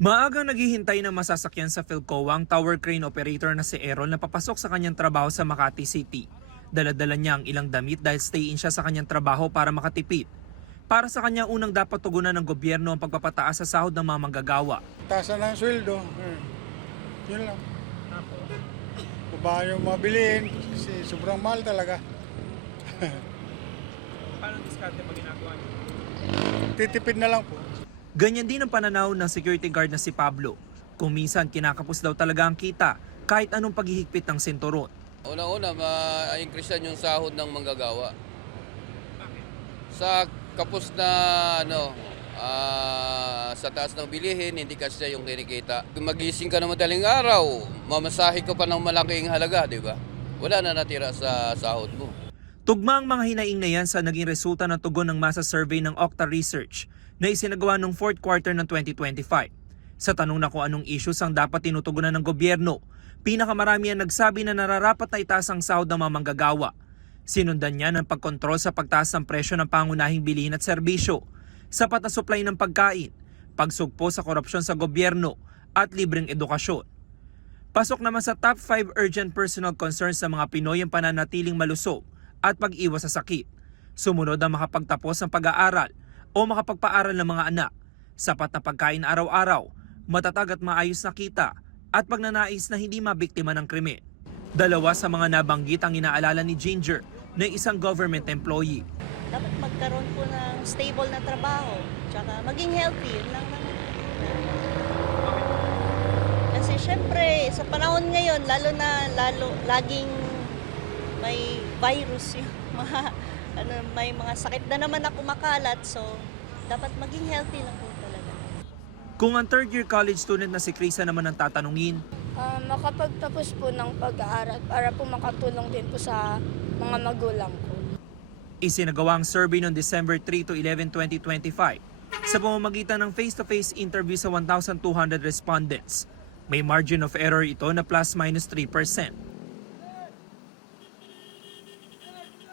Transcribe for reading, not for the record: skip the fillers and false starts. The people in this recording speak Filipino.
Maagang naghihintay ng masasakyan sa Philcoa ang tower crane operator na si Errol na papasok sa kanyang trabaho sa Makati City. Dala-dala niya ang ilang damit dahil stay-in siya sa kanyang trabaho para makatipid. Para sa kanya, unang dapat tugunan ng gobyerno ang pagpapataas sa sahod ng mga manggagawa. Taasan ng sweldo. Yun lang. Baba yung mabilihin kasi sobrang mahal talaga. Paano diskarte pag ginagawa niyo? Titipid na lang po. Ganyan din ang pananaw ng security guard na si Pablo. Kung minsan kinakapos daw talaga ang kita kahit anong paghihigpit ng sinturon. Una-una, ma-increase yung sahod ng manggagawa. Sa kapos na sa taas ng bilihin, hindi kasi yung kinikita. Magising ka ng madaling araw, mamasahe ka pa ng malaking halaga, di ba? Wala na natira sa sahod mo. Tugma ang mga hinaing na yan sa naging resulta ng tugon ng masa survey ng Okta Research na isinagawa noong 4th quarter ng 2025. Sa tanong na kung anong issues ang dapat tinutugunan ng gobyerno, pinakamarami ang nagsabi na nararapat na itaas ang sahod ng mga manggagawa. Sinundan niya ng pagkontrol sa pagtaas ng presyo ng pangunahing bilihin at serbisyo, sapat na supply ng pagkain, pagsugpo sa korupsyon sa gobyerno at libreng edukasyon. Pasok naman sa top 5 urgent personal concerns sa mga Pinoy ang pananatiling malusog at pag-iwas sa sakit. Sumunod ang makapagtapos ng pag-aaral o makapagpaaral ng mga anak, sapat na pagkain araw-araw, matatag at maayos na kita at pagnanais na hindi mabiktima ng krimen. Dalawa sa mga nabanggit ang inaalala ni Ginger na isang government employee. Dapat magkaroon po ng stable na trabaho, tsaka maging healthy, yun lang naman. Kasi syempre, sa panahon ngayon, lalo laging may virus yung may mga sakit na naman na kumakalat, so dapat maging healthy lang po talaga. Kung ang third-year college student na si Krisa naman ang tatanungin, Makapagtapos po ng pag-aaral para po makatulong din po sa mga magulang ko. isinagawa ang survey noong December 3 to 11, 2025 sa pamamagitan ng face-to-face interview sa 1,200 respondents. May margin of error ito na plus-minus 3%.